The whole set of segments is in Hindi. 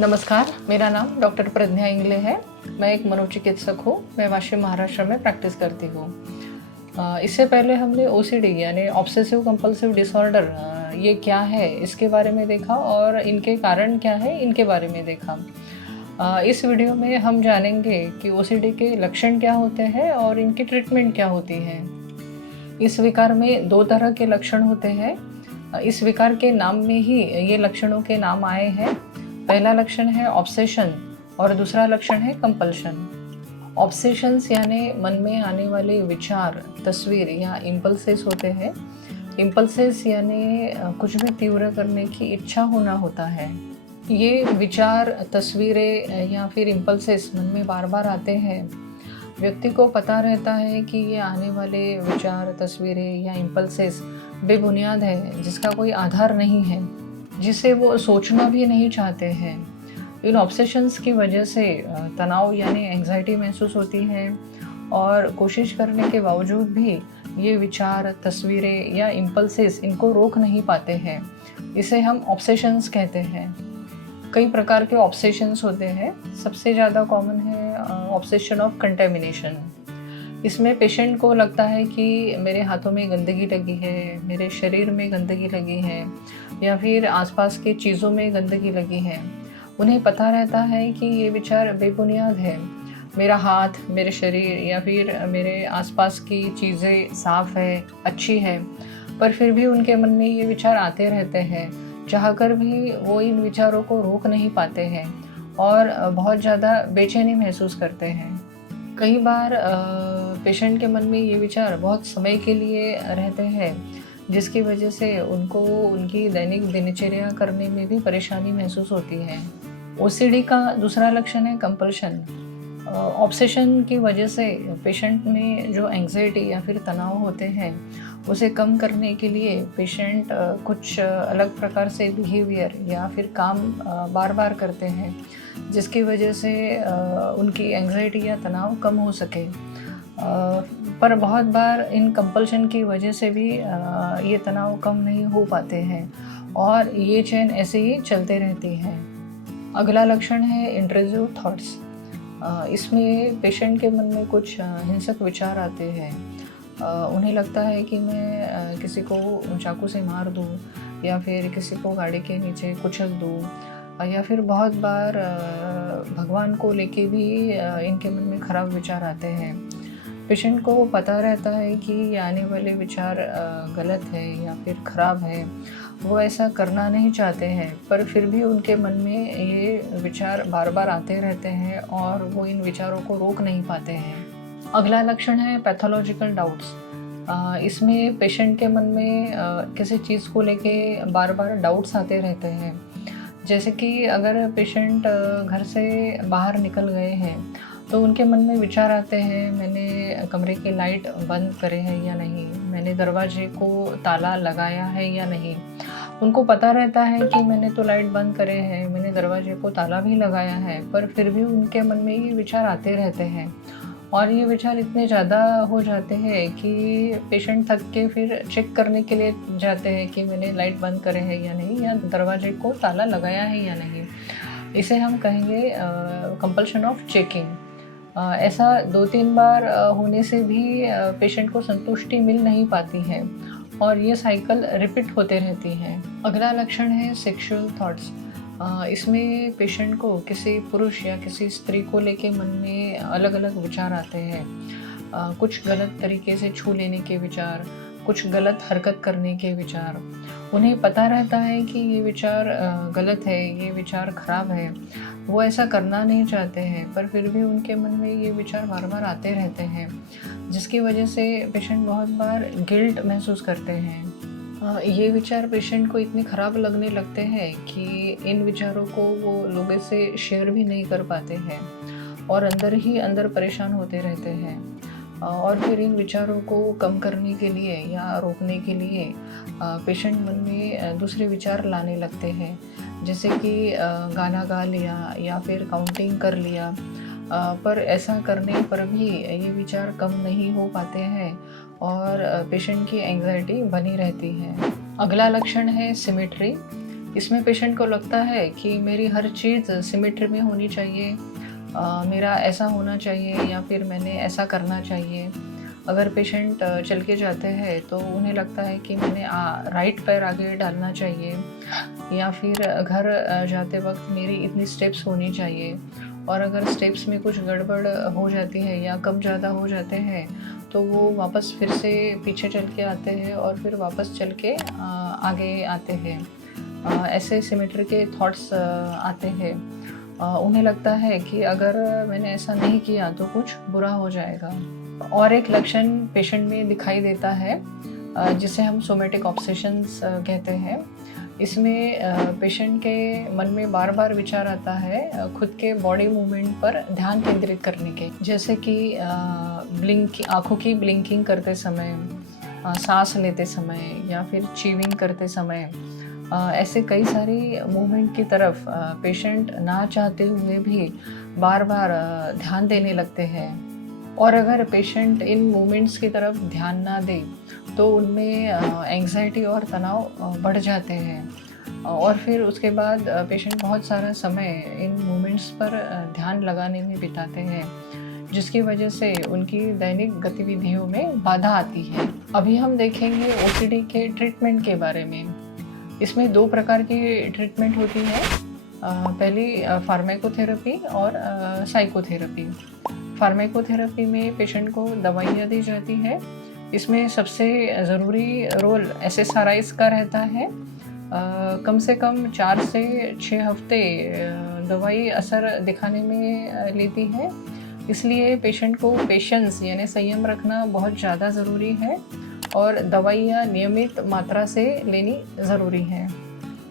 नमस्कार, मेरा नाम डॉक्टर प्रज्ञा इंगले है। मैं एक मनोचिकित्सक हूँ। मैं वाशिम महाराष्ट्र में प्रैक्टिस करती हूँ। इससे पहले हमने ओसीडी यानी ऑब्सेसिव कंपल्सिव डिसऑर्डर ये क्या है इसके बारे में देखा और इनके कारण क्या है इनके बारे में देखा। इस वीडियो में हम जानेंगे कि ओसीडी के लक्षण क्या होते हैं और इनकी ट्रीटमेंट क्या होती है। इस विकार में 2 तरह के लक्षण होते हैं। इस विकार के नाम में ही ये लक्षणों के नाम आए हैं। पहला लक्षण है ऑब्सेशन और दूसरा लक्षण है कंपल्शन। ऑब्सेशंस यानी मन में आने वाले विचार, तस्वीर या इम्पल्सेस होते हैं। इम्पल्सेस यानी कुछ भी तीव्र करने की इच्छा होना होता है। ये विचार, तस्वीरें या फिर इम्पल्सेस मन में बार बार आते हैं। व्यक्ति को पता रहता है कि ये आने वाले विचार, तस्वीरें या इम्पल्सेस बेबुनियाद है, जिसका कोई आधार नहीं है, जिसे वो सोचना भी नहीं चाहते हैं। इन ऑब्सेशंस की वजह से तनाव यानी एंग्जाइटी महसूस होती है और कोशिश करने के बावजूद भी ये विचार, तस्वीरें या इम्पल्सेस इनको रोक नहीं पाते हैं। इसे हम ऑब्सेशंस कहते हैं। कई प्रकार के ऑब्सेशंस होते हैं। सबसे ज़्यादा कॉमन है ऑब्सेशन ऑफ कंटेमिनेशन। इसमें पेशेंट को लगता है कि मेरे हाथों में गंदगी लगी है, मेरे शरीर में गंदगी लगी है या फिर आसपास के चीज़ों में गंदगी लगी है। उन्हें पता रहता है कि ये विचार बेबुनियाद है। मेरा हाथ, मेरे शरीर या फिर मेरे आसपास की चीज़ें साफ़ है, अच्छी है, पर फिर भी उनके मन में ये विचार आते रहते हैं। चाहकर भी वो इन विचारों को रोक नहीं पाते हैं और बहुत ज़्यादा बेचैनी महसूस करते हैं। कई बार पेशेंट के मन में ये विचार बहुत समय के लिए रहते हैं, जिसकी वजह से उनको उनकी दैनिक दिनचर्या करने में भी परेशानी महसूस होती है। ओसीडी का दूसरा लक्षण है कंपल्शन। ऑब्सेशन की वजह से पेशेंट में जो एंग्जाइटी या फिर तनाव होते हैं, उसे कम करने के लिए पेशेंट कुछ अलग प्रकार से बिहेवियर या फिर काम बार बार करते हैं, जिसकी वजह से उनकी एंग्जाइटी या तनाव कम हो सके। पर बहुत बार इन कंपल्शन की वजह से भी ये तनाव कम नहीं हो पाते हैं और ये चेन ऐसे ही चलते रहती है। अगला लक्षण है इंट्रूसिव थॉट्स। इसमें पेशेंट के मन में कुछ हिंसक विचार आते हैं। उन्हें लगता है कि मैं किसी को चाकू से मार दूँ या फिर किसी को गाड़ी के नीचे कुचल दूँ या फिर बहुत बार भगवान को लेके भी इनके मन में ख़राब विचार आते हैं। पेशेंट को पता रहता है कि ये आने वाले विचार गलत है या फिर ख़राब है। वो ऐसा करना नहीं चाहते हैं, पर फिर भी उनके मन में ये विचार बार बार आते रहते हैं और वो इन विचारों को रोक नहीं पाते हैं। अगला लक्षण है पैथोलॉजिकल डाउट्स। इसमें पेशेंट के मन में किसी चीज़ को लेके बार बार डाउट्स आते रहते हैं। जैसे कि अगर पेशेंट घर से बाहर निकल गए हैं तो उनके मन में विचार आते हैं, मैंने कमरे की लाइट बंद करे है या नहीं, मैंने दरवाजे को ताला लगाया है या नहीं। उनको पता रहता है कि मैंने तो लाइट बंद करे है, मैंने दरवाजे को ताला भी लगाया है, पर फिर भी उनके मन में ये विचार आते रहते हैं और ये विचार इतने ज़्यादा हो जाते हैं कि पेशेंट थक के फिर चेक करने के लिए जाते हैं कि मैंने लाइट बंद करे है या नहीं या दरवाजे को ताला लगाया है या नहीं। इसे हम कहेंगे कंपल्शन ऑफ चेकिंग। ऐसा 2-3 बार होने से भी पेशेंट को संतुष्टि मिल नहीं पाती है और ये साइकिल रिपीट होते रहती है। अगला लक्षण है सेक्सुअल थॉट्स। इसमें पेशेंट को किसी पुरुष या किसी स्त्री को लेके मन में अलग अलग विचार आते हैं। कुछ गलत तरीके से छू लेने के विचार, कुछ गलत हरकत करने के विचार। उन्हें पता रहता है कि ये विचार गलत है, ये विचार ख़राब है। वो ऐसा करना नहीं चाहते हैं, पर फिर भी उनके मन में ये विचार बार बार आते रहते हैं, जिसकी वजह से पेशेंट बहुत बार गिल्ट महसूस करते हैं। ये विचार पेशेंट को इतने ख़राब लगने लगते हैं कि इन विचारों को वो लोगों से शेयर भी नहीं कर पाते हैं और अंदर ही अंदर परेशान होते रहते हैं। और फिर इन विचारों को कम करने के लिए या रोकने के लिए पेशेंट मन में दूसरे विचार लाने लगते हैं, जैसे कि गाना गा लिया या फिर काउंटिंग कर लिया। पर ऐसा करने पर भी ये विचार कम नहीं हो पाते हैं और पेशेंट की एंग्जाइटी बनी रहती है। अगला लक्षण है सिमेट्री। इसमें पेशेंट को लगता है कि मेरी हर चीज़ सिमेट्री में होनी चाहिए, मेरा ऐसा होना चाहिए या फिर मैंने ऐसा करना चाहिए। अगर पेशेंट चल के जाते हैं तो उन्हें लगता है कि मैंने राइट पैर आगे डालना चाहिए, या फिर घर जाते वक्त मेरी इतनी स्टेप्स होनी चाहिए। और अगर स्टेप्स में कुछ गड़बड़ हो जाती है या कम ज़्यादा हो जाते हैं तो वो वापस फिर से पीछे चल के आते हैं और फिर वापस चल के आगे आते हैं। ऐसे सिमेट्री के थॉट्स आते हैं। उन्हें लगता है कि अगर मैंने ऐसा नहीं किया तो कुछ बुरा हो जाएगा। और एक लक्षण पेशेंट में दिखाई देता है जिसे हम सोमेटिक ऑब्सेशंस कहते हैं। इसमें पेशेंट के मन में बार बार विचार आता है खुद के बॉडी मूवमेंट पर ध्यान केंद्रित करने के, जैसे कि आँखों की ब्लिंकिंग करते समय, सांस लेते समय या फिर च्यूइंग करते समय। ऐसे कई सारी मूवमेंट की तरफ पेशेंट ना चाहते हुए भी बार बार ध्यान देने लगते हैं। और अगर पेशेंट इन मूवमेंट्स की तरफ ध्यान ना दे तो उनमें एंग्जाइटी और तनाव बढ़ जाते हैं, और फिर उसके बाद पेशेंट बहुत सारा समय इन मूवमेंट्स पर ध्यान लगाने में बिताते हैं, जिसकी वजह से उनकी दैनिक गतिविधियों में बाधा आती है। अभी हम देखेंगे ओसीडी के ट्रीटमेंट के बारे में। इसमें 2 प्रकार की ट्रीटमेंट होती है। पहली फार्माकोथेरेपी और साइकोथेरेपी। फार्माकोथेरेपी में पेशेंट को दवाइयाँ दी जाती है। इसमें सबसे ज़रूरी रोल एसएसआरआईज़ का रहता है। कम से कम 4 से 6 हफ्ते दवाई असर दिखाने में लेती है, इसलिए पेशेंट को पेशेंस यानी संयम रखना बहुत ज़्यादा ज़रूरी है और दवाइयाँ नियमित मात्रा से लेनी ज़रूरी है।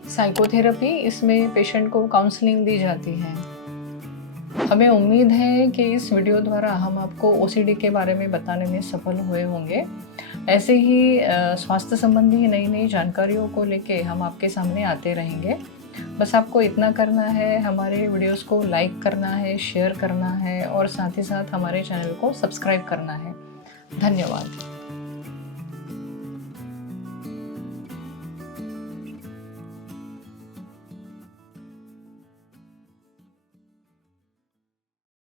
साइकोथेरेपी, इसमें पेशेंट को काउंसलिंग दी जाती है। हमें उम्मीद है कि इस वीडियो द्वारा हम आपको ओसीडी के बारे में बताने में सफल हुए होंगे। ऐसे ही स्वास्थ्य संबंधी नई नई जानकारियों को लेके हम आपके सामने आते रहेंगे। बस आपको इतना करना है, हमारे वीडियोस को लाइक करना है, शेयर करना है और साथ ही साथ हमारे चैनल को सब्सक्राइब करना है। धन्यवाद।